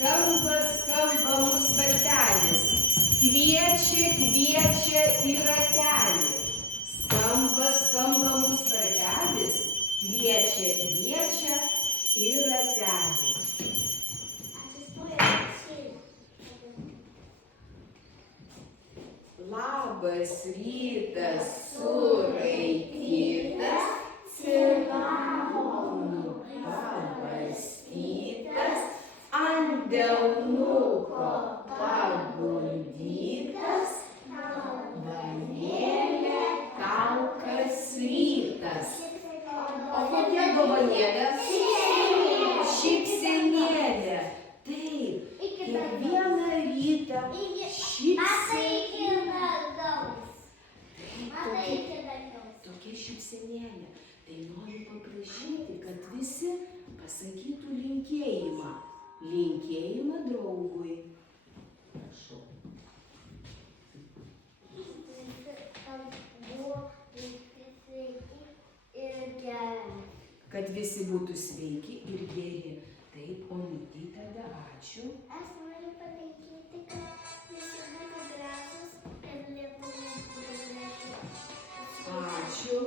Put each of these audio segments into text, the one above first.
Skamba, skamba mūsų varpelis, kviečia, kviečia į ratelį. Skamba, skamba mūsų varpelis, kviečia, kviečia į ratelį. Labas rytas, suraitytas, cinamonų pabarstytas, ant delnuko paguldytas, dovanėlė tau kas rytas. O kokia dovanėlė? Šypsenėlė. Taip, kiekvieną rytą tokia šypsenėlė. Tai noriu paprašyti, kad visi pasakytų linkėjimą. Linkėjimą draugui. Prašau. Kad visi būtų sveiki ir geri. Taip, Onutė, tada ačiū. Aš noriu palinkėti, kad visi būtų gražūs ir Lietuva būtų graži. Ačiū.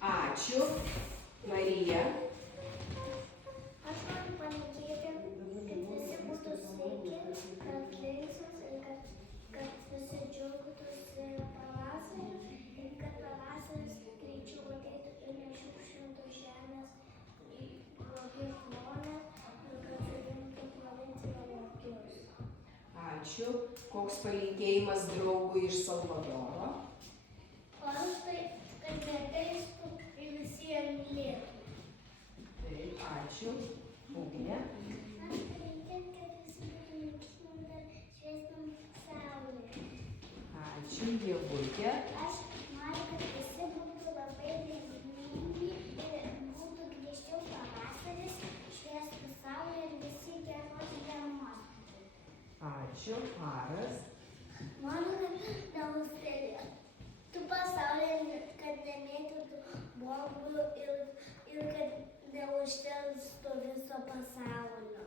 Ačiū. Marija. Aš noriu palinkėti, kad visi būtų sveiki, kad linksmūs ir kad visi džiaugtųsi pavasariu ir kad pavasaris greičiau ateitų ir nešiukšlintų žemės į blogi žmonės ir kad surinktų provinciją lokius. Ačiū. Koks palinkėjimas draugui iš Salvadoro? O aš tai, kad neteistų ir visiems mylėtų. Taip, ačiū. Ugnė. Aš palinkėti, kad visi būtų linksmi ir šviestum saulė. Ačiū, Ievutė. Aš noriu, kad visi būtų labai laimingi ir būtų grįžčiau pavasaris, šviestų saulė ir visi geros dienos. Ačiū, Aras. Noriu, kad neužsėlėtų pasaulyje, kad nemėtytų bombų ir kad neužtelstų viso pasaulio.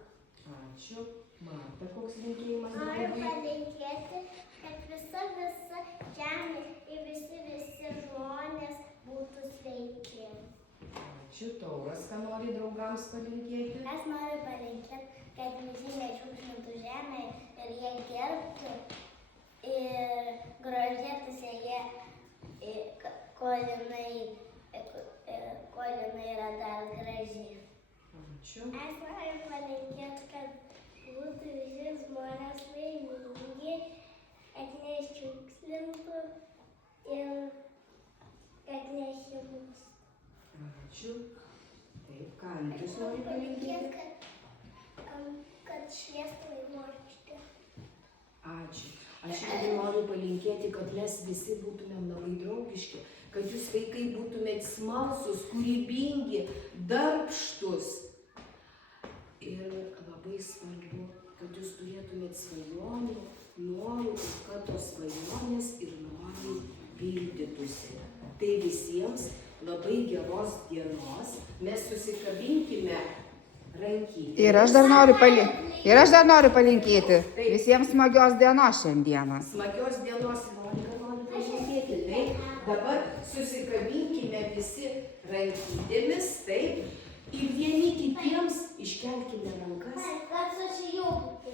Ačiū. Marta, koks linkėjimas Noriu draugui? palinkėti, kad visa žemė ir visi žmonės būtų sveiki. Ačiū. Tauras, ką nori draugams palinkėti? Aš noriu palinkėti, kad visi nešiukšlintų žemę ir jie gerbtų ir grožėtųsi jie, kol jinai yra dar graži. Ačiū. Aš noriu palinkėti, kad būtų visi žmonės laimingi, kad nešiukšlintų ir kad nešimustų. Ačiū. Taip, ką Andrius nori palinkėti? Kad šviestų vaivorykštė. Ačiū. Aš irgi noriu palinkėti, kad mes visi būtumėm labai draugiški, kad jūs vaikai būtumėt smalsūs, kūrybingi, darbštus. Ir labai svarbu, kad jūs turėtumėt svajonių, norų, kad tos svajonės ir norai pildytųsi. Tai visiems labai geros dienos. Mes susikabinkime rankytę. Ir aš dar noriu palinkėti visiems smagios dienos šiandieną. Smagios dienos noriu palinkėti. Taip, dabar susikabinkime visi rankytėmis, taip, ir vieni kitiems iškelkime rankas.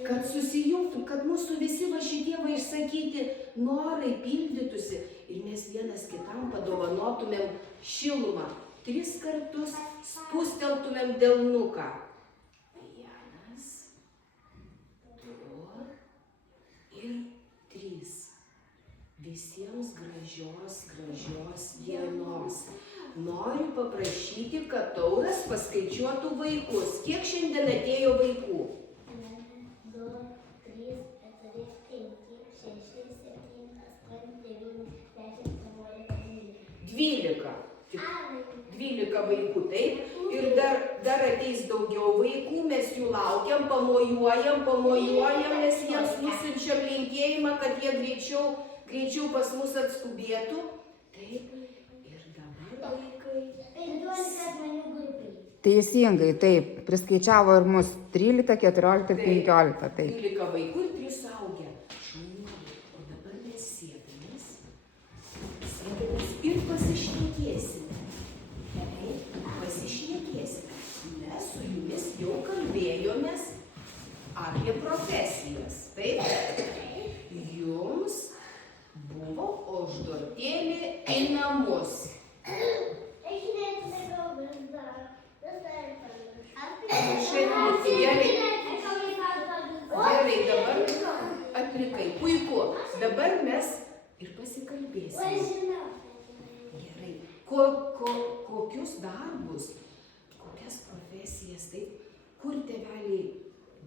Kad susijungtų, kad mūsų visi va šitie va išsakyti norai pildytųsi ir mes vienas kitam padovanotumėm šilumą. 3 kartus spusteltumėm delnuką. 1, 2 ir 3. Visiems gražios dienos. Noriu paprašyti, kad Tauras paskaičiuotų vaikus. Kiek šiandien atėjo vaikų? 2, 3, 4, 5, 6, 7, 8, 9, 10, 11, 12. 12 vaikų, taip? Ir dar ateis daugiau vaikų, mes jų laukiam, pamojuojam, mes jiems nusiunčiam linkėjimą, kad jie greičiau pas mus atskubėtų. Taip, ir dabar vaikai. 15 žmonių grupiai. Teisingai, taip. Priskaičiavo ir mus 13, 14 ir 15. Taip. 13 vaikų ir 3 suaugę. Šaunuoliai. O dabar mes sėdamės ir pasišnekėsime. Taip, pasišnekėsime. Mes su jumis jau kalbėjomės apie profesijas. Taip? Jums buvo užduotėlė į namus. Gerai, dabar atlikai. Puiku. Dabar mes ir pasikalbėsime. Gerai. Kokius darbus, kokias profesijas, taip, kur tėveliai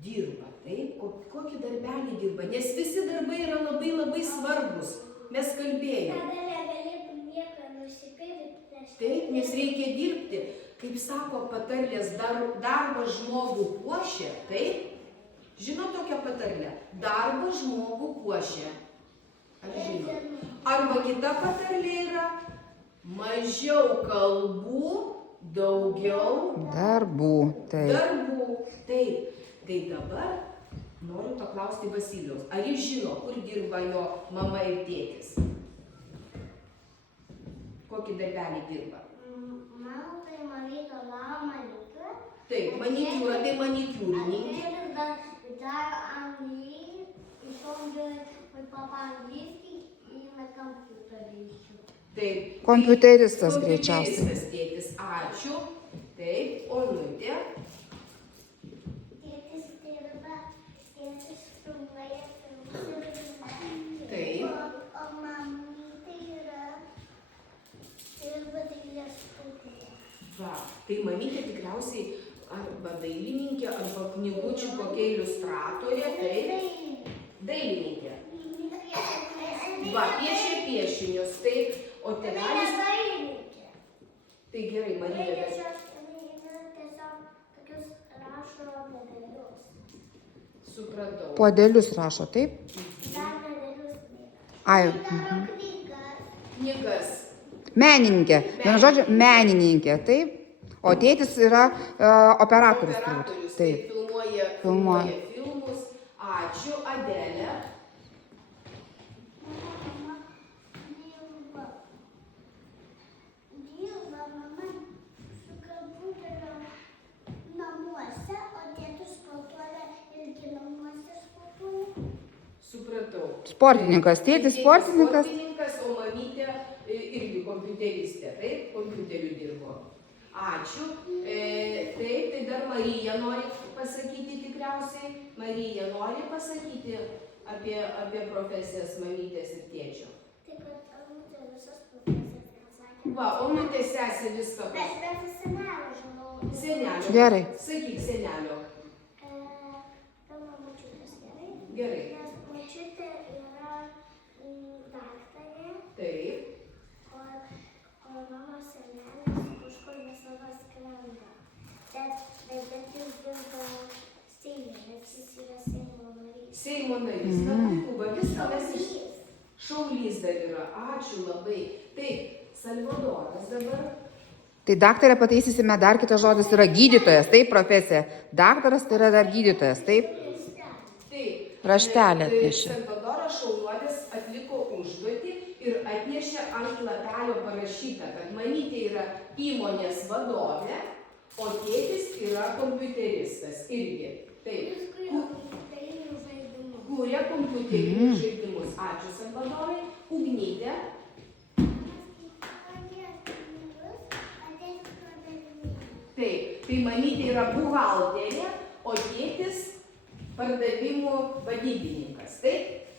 dirba, taip, kokį darbelį dirba, nes visi darbai yra labai svarbus. Mes kalbėjome. Taip, nes reikia dirbti. Kaip sako patarlės, darbas žmogų puošia, taip? Žino tokią patarlę? Darbas žmogų puošia. Ar žino? Arba kita patarlė yra mažiau kalbų, daugiau Darbų. Taip. darbų. Taip. Tai dabar noriu paklausti Vasilijaus, ar jis žino, kur dirba jo mama ir tėtis? Kokį darbelį dirba? Mama tai malyto manikūra. Taip, manikiūra tai manikiūrininkė. Dar anglį, iššaudžiu papą anglįskį į kompiuterį. Taip. Kompiuteristas greičiausiai. Kompiuteristas tėtis, ačiū. Taip, Onutė. Tėtis dirba, tėtis filmuoja. Taip. O mamytė yra dirba dailės studija. Va, tai mamytė tikriausiai arba dailininkė, arba knygučių kokia iliustratorė, taip. Dailininkė. Va, piešia piešinius, taip. O tėvelis. Tai gerai, Marija. Tiesiog tokius rašo medalius. Supratau. Puodelius rašo, taip? Dar medalius nėra. Ai. Daro knygas. Knygas. Menininkė. Vienu žodžiu, menininkė, taip? O tėtis yra operatorius. Operatorius, Taip. filmuoja filmus. Ačiū, Adelė. Mama dirba. Dirba mama su kompiuteriu namuose, o tėtis sportuoja irgi namuose sportuoja. Supratau. Sportininkas. Tėtis sportininkas. Sportininkas, o mamytė irgi kompiuteristė, taip? Kompiuteriu dirbo. Ačiū. Taip, tai dar Marija nori pasakyti tikriausiai. Marija nori pasakyti apie profesijas mamytės ir tėčio. Taip, kad Onutė visas profesijas pasakė. Va, Onutė sesė viską Bet pasakė. senelio žinau. Senelio. Gerai. Sakyk, senelio. Tavo močiutės gerai? Gerai. Nes močiutė yra daktarė, Taip. o mano senelis kažkur visada skrenda. Bet jis dirba Seime, nes jis yra Seimo narys. Seimo narys. Na, puiku, va, viską mes Šaulys dar yra. Ačiū labai. Taip, Salvadoras dabar. Tai daktarė pataisysime, dar kitas žodis yra gydytojas, taip, profesija. Daktaras tai yra dar gydytojas, taip? Taip. Raštelį atnešė. Salvadoras Šaunuolis atliko užduotį ir atnešė ant lapelio parašyta, kad mamytė yra įmonės vadovė, o tėtis yra kompiuteristas irgi. Taip. Jis kuria kompiuterinius žaidimus. Kūrė kompiuterinius žaidimus. Ačiū, Salvadorai. Ugnytė. Taip, tai mamytė yra buhalterė, o tėtis pardavimų vadybininkas. Taip?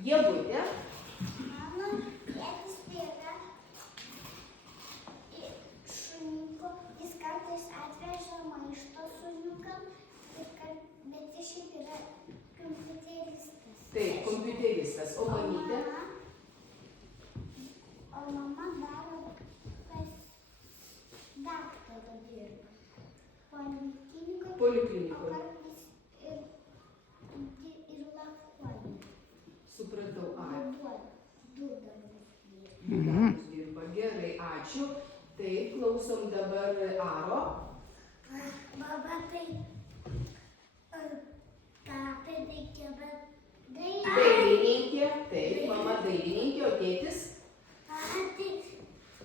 Ievutė. Mano tėtis yra šuniuko, jis kartais atveža maišto šuniukam, bet jis šiaip yra kompiuteristas. Taip, kompiuteristas. O mamytė? O mama daro pas daktarą dirba. Poliklinikoj Poliklinikoj. kartais ir lakuoja. Supratau. Du darbus. Darbus dirba. Gerai, ačiū. Taip, klausom dabar Aro. Mama tai tapininkė, bet Dailininkė. Taip, mama dailininkė, o tėtis?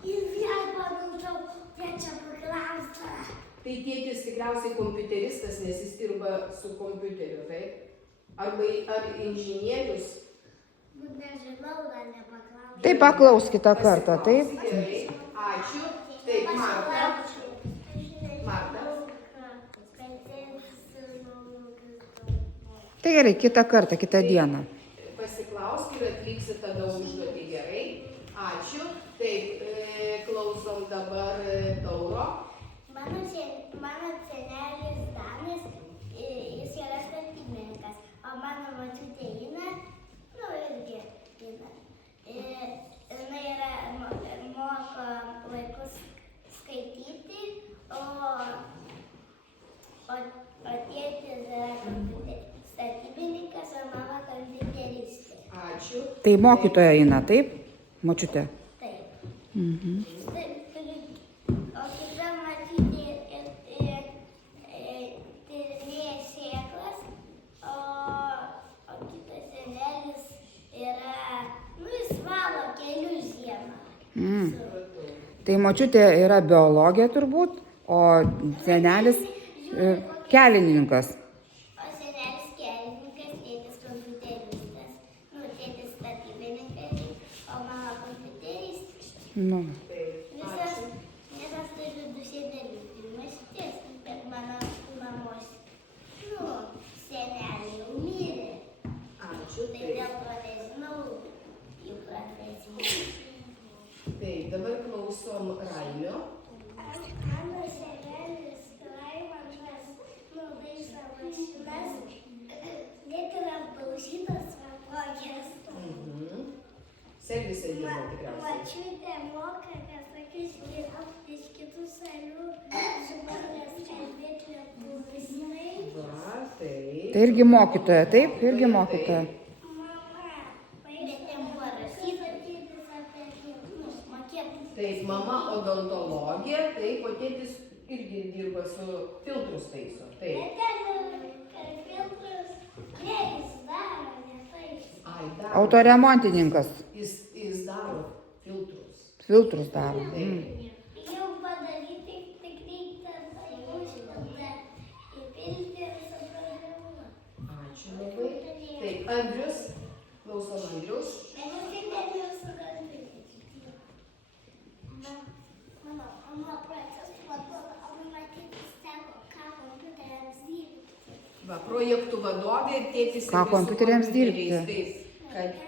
ir vėl pamiršau tėčio paklaustą. Tai tėtis tikriausiai kompiuteristas, nes jis dirba su kompiuteriu, taip? Ar inžinierius? Nežinau, dar nepaklausiau. Tai paklaus kitą kartą, taip? Gerai, ačiū. Taip, Marta. Marta. Tai gerai, kitą kartą, kitą dieną. Pasiklausk ir atliksi tada užduotį gerai. Ačiū. Taip, klausom dabar Tauro. Mano senelis Danas, jis yra statybininkas, o mano močiutė Ina, irgi Ina. Jinai yra moko vaikus skaityti, o tėtis yra statybininkas, o mama kompiuteristė. Ačiū. Tai mokytoja eina, taip? Močiutė. Taip. Mhm. O kita matyti tyrinėja sėklas, o kitas senelis yra, jis valo kelius žiemą. Mm. Tai močiutė yra biologė turbūt, o senelis kelininkas. O senelis kelininkas, tėtis kompiuteristas. Tėtis statybininkas, o mama kompiuteristė. Nu. Taip, Nes ačiū. aš turiu du senelius, mažytės, bet mano mamos, seneliai jau mirė. Ačiū. Tai Taip. dėl to nežinau jų profesijų. Taip, dabar klausom Raimio. Mano senelis Raimondas nudaiso mašinas, net ir apdaužytas vagogės. Servise dirba tikriausiai. Močiutė moka visokius iš kitų šalių žmonės kalbėti lietuviškai. Va, taip. Tai irgi mokytoja, taip? Irgi mokytoja. Mama, bet ten buvo rašyta, mokėtų. Taip, mama odontologė, taip, o tėtis irgi dirba su filtrus taiso. Taip. Bet ten filtrus, ne, jis daro, ne taip. Ai, daro. Autoremontininkas. Jis daro filtrus. Filtrus daro. Taip. Jau padaryti, tik reikia užpildą įpilti ir suprogramuoti. Ačiū labai. Taip, Andrius. Klausom Andrius. Bet aš tik net nesugalvoju. Mano projektas vadovas matyti savo, ką kompiuteriams dirbti. Va, projektų vadovė ir tėtis. Ką irgi su kompiuteriams kompiuteriais, dirbti? Taip. Kad...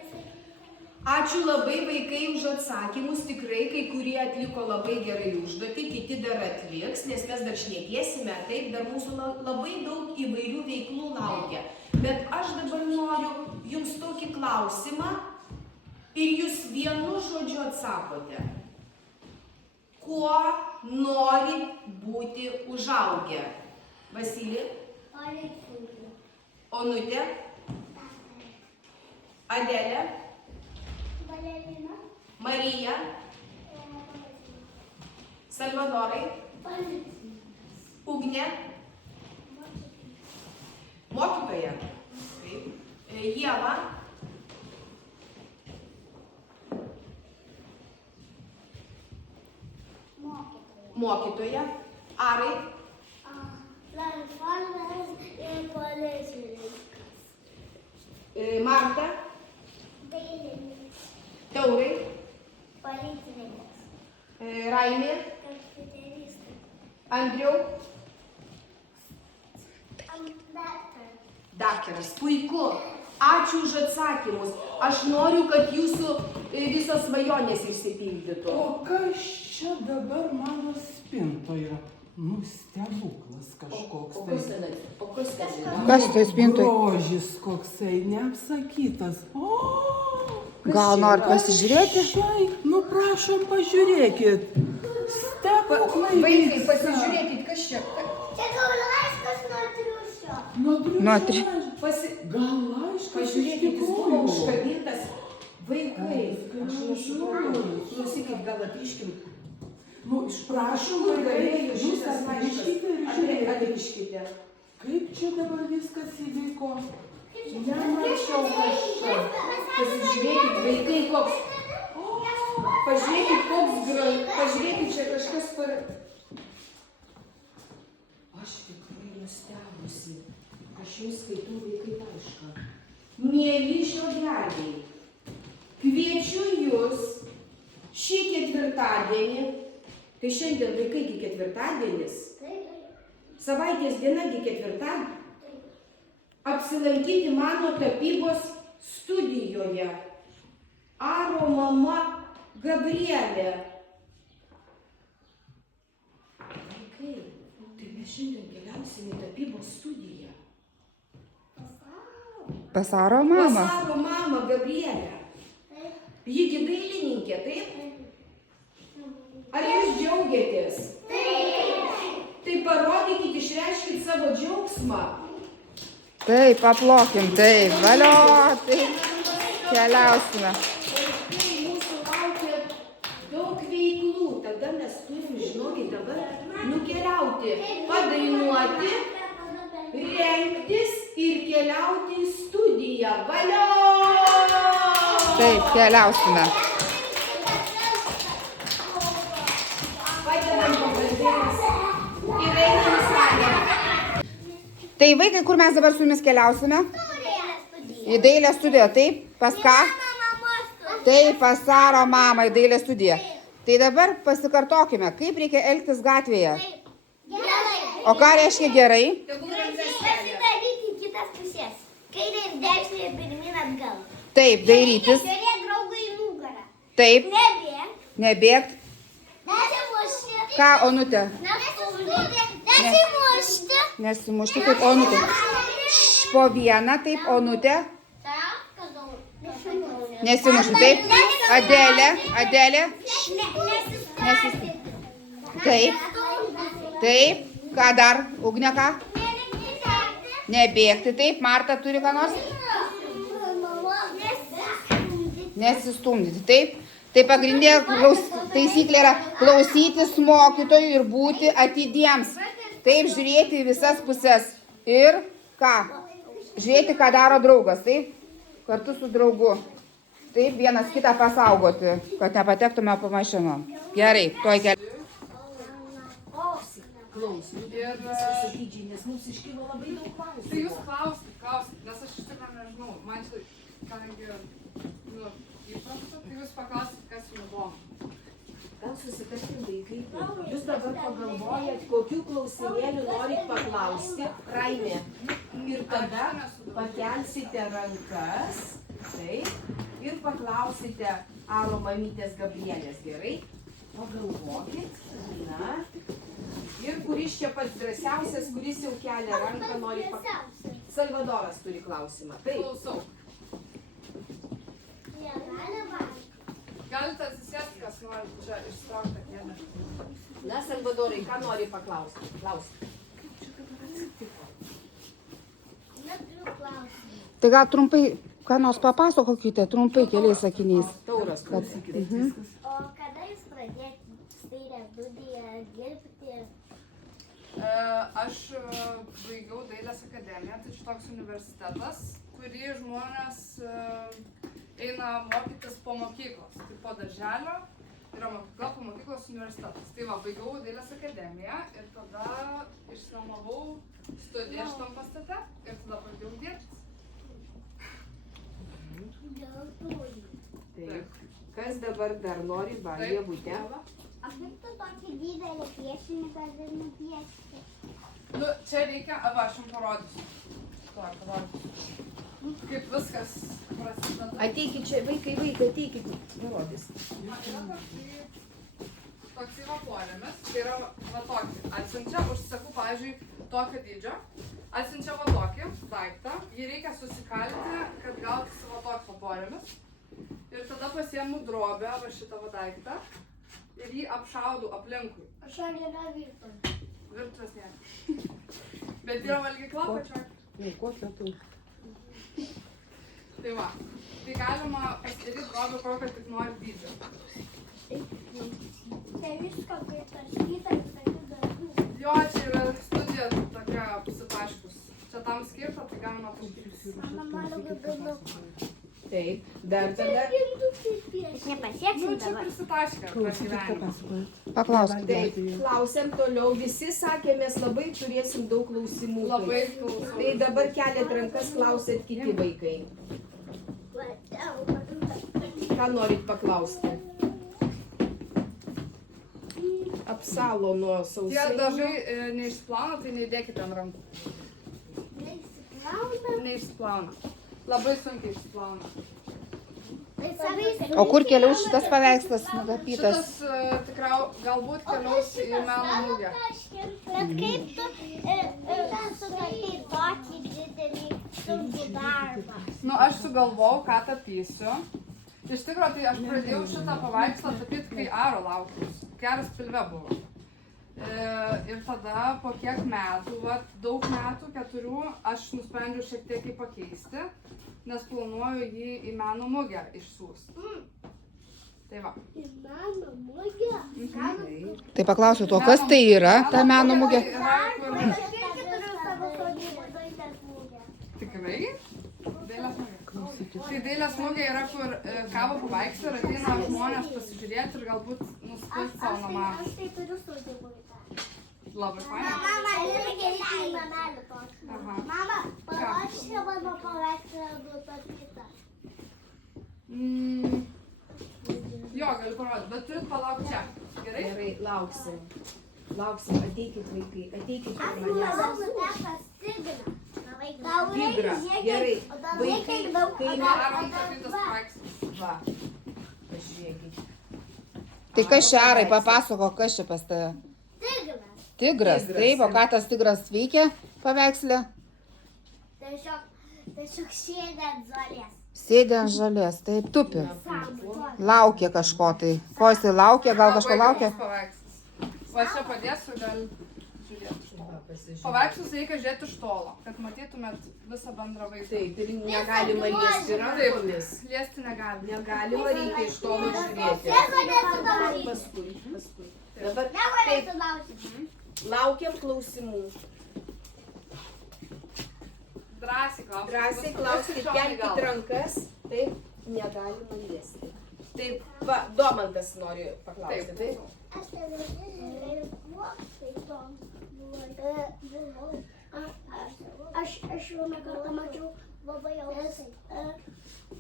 Ačiū labai vaikai už atsakymus. Tikrai kai kurie atliko labai gerai užduotį, kiti dar atliks, nes mes dar šnekėsime, taip, dar mūsų labai daug įvairių veiklų laukia. Bet aš dabar noriu jums tokį klausimą ir jūs vienu žodžiu atsakote. Kuo nori būti užaugę? Vasilė? Onutė? Adelė? Valerina, Marija? Salvadorai? Ugnė? Mokytoja? Taip. Ieva? Mokytoja? Arai? Lanfonas ir policininkas. Marta? Dailininkas. Taurai? Policininkas. Raimė? Kompiuteristas. Andriau? Daktaras. Daktaras. Puiku. Ačiū už atsakymus. Aš noriu, kad jūsų visos svajonės išsipildytų. O kas čia dabar mano spintoje? Nu, stebuklas kažkoks. Kas tai? Kas toj spintoj? Grožis koksai, neapsakytas. O, Gal norit pasižiūrėti? Šiai, nu prašom, pažiūrėkit. Stebuklai Vaikai, vyksta. pasižiūrėkit, kas čia. Čia gal laiškas nuo Nuo tri- Gal laiškas Pažiūrėkit, jis buvo užkabintas. Vaikai, aš nesuprantu. Užkabintas. Klausykit, gal atriškim. Nu, išprašom, Kur vaikai, galėjo jūs šitas laiškas? atriškite ir žiūrėkite. Atriškite. Kaip čia dabar viskas įvyko? Nemačiau aš čia. Pasižiūrėkit, vaikai, koks. Pažiūrėkit, koks gražus. Pažiūrėkit, čia kažkas par. Aš tikrai nustebusi. Aš jums skaitau vaikai laišką. Mėly šiaudeliai, kviečiu jūs šį ketvirtadienį, tai šiandien vaikai gi ketvirtadienis, savaitės diena gi ketvirtadienis, apsilankyti mano tapybos studijoje. Aro mama Gabrielė. Vaikai, tai mes šiandien keliausime į tapybos studiją. Pas Aro mamą. Pas Aro mamą Gabrielę. Ji gi dailininkė, taip? Ar jūs džiaugiatės? Tai parodykit, išreiškit savo džiaugsmą. Taip, paplokim, taip, valio, taip, keliausime. Vaikai, mūsų laukia daug veiklų. Tada mes turim, žinokit, dabar nukeliauti, padainuoti, rengtis ir keliauti į studiją. Valio! Taip, keliausime. Padedam pabandėlis ir einam į salę. Tai vaikai, kur mes dabar su jumis keliausime? Į dailės studiją, taip? Pas ką? Taip, pas Aro mamą į dailės studiją. Tai dabar pasikartokime, kaip reikia elgtis gatvėje. O ką reiškia gerai? Pasidaryti kitas pusės. Kairė ir dešinė pirmin atgal. Taip, dairytis. Žiūrėk draugui į nugarą. Taip, Nebėg. nebėgt. Nesimušti. Ką, Onutė? Nesimušti. Nesimušti, taip, Onutė. Po vieną, taip, Onutė. Nesimušti, taip. Adelė, Adelė. Nesisparti. Taip, taip. Ką dar, Ugne, ką? Nebėgti, taip. Marta turi ką nors? Nesistumdyti, taip. Tai pagrindinė taisyklė yra klausytis mokytojų ir būti atidiems. Taip, žiūrėti į visas pusės. Ir ką? Žiūrėti, ką daro draugas, taip? Kartu su draugu. Taip, vienas kitą pasaugoti, kad nepatektume po mašiną. Gerai, toj keliu. Klausim. Ir sakydžiai, nes mums iškilo labai daug klausimų. Tai jūs klauskit, nes aš iš tikrųjų nežinau, man štai, kadangi, įprasta, tai jūs paklausit, kas jums įdomu. Gal susitarkim vaikai? Jūs dabar pagalvojat, kokių klausimėlių norit paklausti, Raimė. Ir tada pakelsite rankas, taip, ir paklausite Aro mamytės Gabrielės, gerai? Pagalvokit, na. Ir kuris čia pats drąsiausias, kuris jau kelia ranką, nori paklausti. Salvadoras turi klausimą. Taip. Klausau. Galite atsisėsti, kas nori čia ištraukti kėdę. Na, Salvadorai, ką nori paklausti? Klausti. Tai gal trumpai, ką nors papasakokite, trumpai keliais sakiniais. Tauras, klausykit. O kada jūs pradėjote dailės studiją dirbti? Aš baigiau dailės akademiją, tai čia toks universitetas, kurį žmonės eina mokytis po mokyklos. Tai po darželio yra mokykla, po mokyklos universitetas. Tai va, baigiau dailės akademiją ir tada išsinuomavau studiją šitam pastate ir tada pradėjau dirbti. Taip. Kas dabar dar nori, va, Ievutė? O kaip tu tokį didelį piešinį gali nupiešti? Nu, čia reikia, va, aš jums parodysiu. Tuo, parodysiu. Kaip viskas prasideda. Ateikit čia, vaikai, ateikit. Parodys. Toks yra polimis, tai yra va tokį. Atsiunčia, užsisakau, pavyzdžiui, tokio dydžio. Atsiunčia va tokį daiktą. Jį reikia susikalti, kad gauti savo tokį polimis. Ir tada pasiemu drobę, va šitą va daiktą. Ir jį apšaudau aplinkui. Aš ar yra virtuvė? Virtuvės nėra. Bet yra valgykla pačioj. Kokio tu? Tai va. Tai galima pasidaryti drobę kokio tik nori dydžio. Tai visko pritaškyta visokių darbų. Jo, čia yra studija tokia pasitaškus. Čia tam skirta, tai galima taškytis. Mama nori guduliukų. Taip, dar tada. Aš nepasieksiu Nu, čia dabar. prisitaškę per gyvenimą. Paklauskite. Taip, klausiam toliau. Visi sakė, mes labai turėsim daug klausimų. Labai klausau. Tai dabar keliat rankas, klausėt kiti vaikai. Ką norit paklausti? Apsalo nuo Tie sausainių. dažai neišplauna, tai neįdėkite ant rankų. Neįsiplauna. Neišplauna. Labai sunkiai išplauna. Tai savais. O kur keliaus šitas paveikslas nutapytas? Šitas galbūt keliaus į meno mugę. Bet kaip tu sutapai tokį didelį sunkų darbą? Nu, aš sugalvojau, ką tapysiu. Iš tikrųjų, tai aš pradėjau šitą paveikslą tapyti, kai Aro laukius. Keras pilve buvo. Ir tada po kiek metų, daug metų, 4, aš nusprendžiau šiek tiek jį pakeisti, nes planuoju jį į meno mugę išsiųsti. Tai va. Į meno mugę? Tai paklausiu to, kas tai yra, ta meno mugė? Yra, kur... Tikrai? Dailės mugė. Tai dailės mugė yra, kur kabo paveikslai ir ateina žmonės pasižiūrėti ir galbūt nusipirkti savo namą. Aš tai turiu sodybą. Labai fainai. Mama, irgi reikia į namelį tokį. Aha. Mama, parašė mano paveikslą nutapytą. Jo, galiu parodyti, bet turit palaukti čia. Gerai? Gerai, lauksim. Lauksim, ateikit vaikai, ateikit prie Aš manęs. manau, nutekas tigrą. Tigrą, gerai. Vaikai, kai Darom tapytas paveikslas. Va, pažiūrėkit. Tai kas čia, Arai, papasako, kas čia pas tave? Tigras. Tigras, taip, o ką tas tigras veikia paveiksle? Tiesiog sėdė ant žolės. Sėdė ant žalės, taip, tupi. Sąmonė. Laukia kažko tai. Ko jisai laukia, gal kažko Labai laukia? gražus paveikslas. Va čia padėsiu, gal žiūrėti. Va, pasižiūrėk. Paveikslus reikia žiūrėti iš tolo, kad matytumėt visą bendrą vaizdą. Taip, ir negalima liesti rankomis. Liesti negali. Negalima, reikia iš tolo žiūrėti. Paskui. Dabar taip, laukiam klausimų. Drąsiai klauskit. Drąsiai klauskit, kelkit rankas. Taip, negalima liesti. Taip, va, Domantas nori paklausti. Taip. Aš vieną kartą mačiau labai aukštai.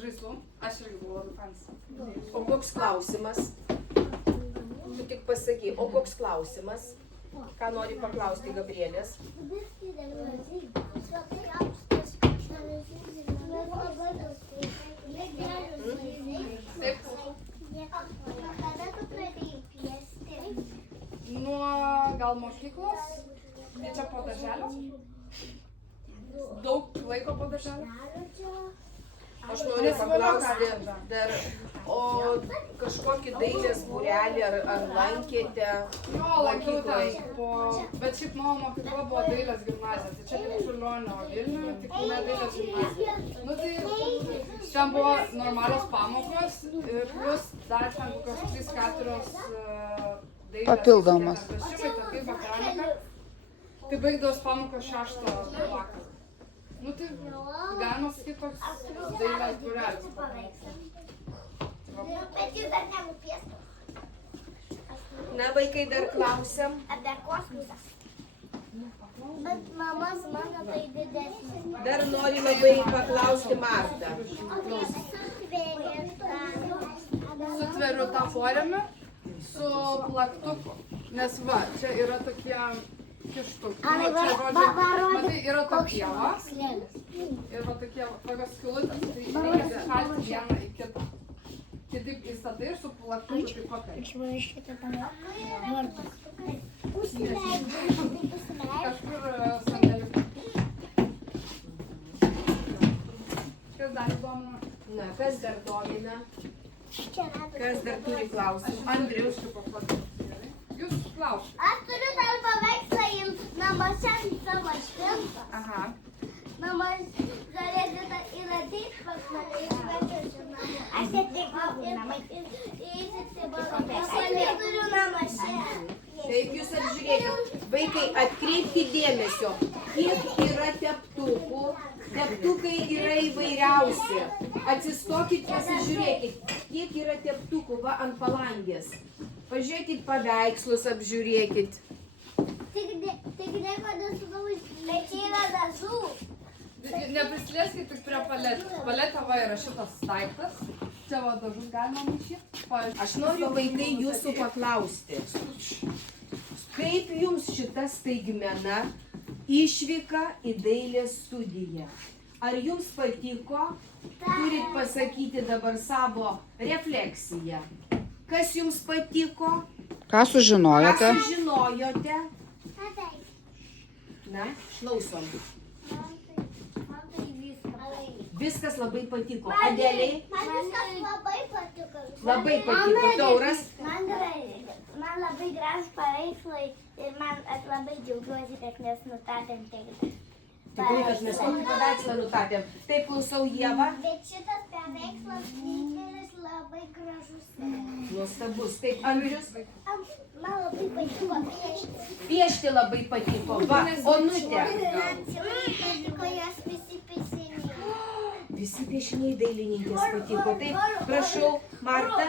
Žaislų. Aš irgi buvau labai fans. O koks klausimas? Tu tik pasaky, o koks klausimas? Ką nori paklausti Gabrielės? Taip. Kada tu pradėjai piesti? Nuo gal mokyklos. Tai čia po darželio. Daug laiko po darželio. Aš noriu paklausti dar, o kažkokį dailės būrelį ar lankėte Jo, lankiau ten mokykloj? bet šiaip mano mokykla buvo dailės gimnazija. Tai čia kaip Čiurlionio Vilniuje, tik ne dailės gimnazija. Nu tai ten buvo normalios pamokos ir plus dar ten kokios 3-4 dailės. Papildomos. Piešimai, tapyba, keramika. Tai baigdavos pamokos 6 vakaro. Nu tai galima sakyti toks dailės būrelis. Bet jų dar nenupiestas. Na, vaikai, dar klausiam. Apie kosmosą. Bet mamas mano tai didesnis. Dar nori labai paklausti Martą. O kaip sutvėrė tą? Sutveriu tą foremį su plaktuku. Nes va, čia yra tokie kištukai. Ai, Nu, čia, žodžiu, parodyk, matai, yra tokie va. slėnis. Ir va tokios skylutės. Tai reikia šalti vieną į kitą. Kitaip įstatai ir su plaktuku taip pat. Išmaiškite tave. Užsileidžiu. Kažkur sandėliukai. Kas dar įdomina? Na, kas dar domina? Kas dar turi klausimų? Andrius kaip paplaktukas. Jūs klauskite. Aš turiu dar namuose savo šventą. Aha. Namas galėtų ir ateit pas mane iš svečiuose namus. Aš atėjau namai. Aš turiu namuose. Taip, jūs apžiūrėkit. Vaikai, atkreipkite dėmesio, kiek yra teptukų. Teptukai yra įvairiausi. Atsistokit, pasižiūrėkit, kiek yra teptukų va ant palangės. Pažiūrėkit paveikslus, apžiūrėkit. Tik nieko nesudaužyti. Bet čia yra dažų. Neprisilieskit tik prie paletės. Paletė va yra šitas daiktas. Čia va dažus galima maišyti. Aš noriu, vaikai, jūsų paklausti. Kaip jums šita staigmena išvyka į dailės studiją? Ar jums patiko? Turit pasakyti dabar savo refleksiją. Kas jums patiko? Ką sužinojote? Ką sužinojote? Na, klausom. Man tai viskas. Viskas labai patiko. Adeliai? Man viskas labai patiko. Labai patiko. Tauras? Man labai gražus paveikslai ir man aš labai džiaugiuosi, kad mes nustatėm tiek. Tikrai, kad mes tokį paveikslą nutatėm. Taip, klausau Ieva. Bet šitas paveikslas didelis labai gražus. Nuostabus. Taip, Andrius. Man labai patiko piešti. Piešti labai patiko. Va, Onutė. Man patiko jos visi piešiniai. Visi piešiniai dailininkės patiko. Taip, prašau, Marta.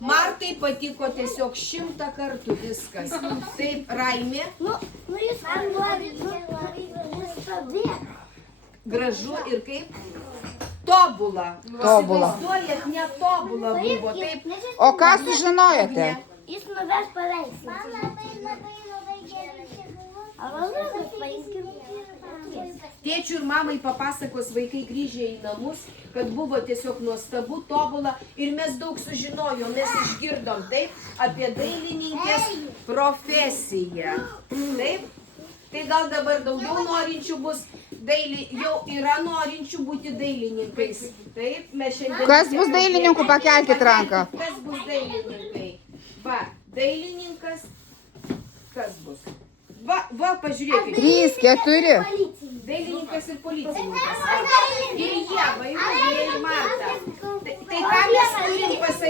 Martai patiko tiesiog 100 kartų viskas. Taip, Raimė. Jūs man nori Gražu ir kaip? Tobula. Tobula. Įsivaizduojat, netobula buvo. Taip, O ką sužinojote? Jis nuveš paveikslą. Man labai gerai čia buvo. tėčiui ir mamai papasakos vaikai grįžę į namus, kad buvo tiesiog nuostabu, tobula ir mes daug sužinojom, mes išgirdom, taip, apie dailininkės profesiją. Taip? Tai gal dabar daugiau norinčių bus, jau yra norinčių būti dailininkais. Taip, mes šiandien... Kas bus dailininkų, pakelkit ranką. Kas bus dailininkai? Va, dailininkas, kas bus? Va, pažiūrėkite. 3, 4. Dailininkas ir policininkas. Ir Ieva, ir Marta. Tai ką mes turim pasakyti?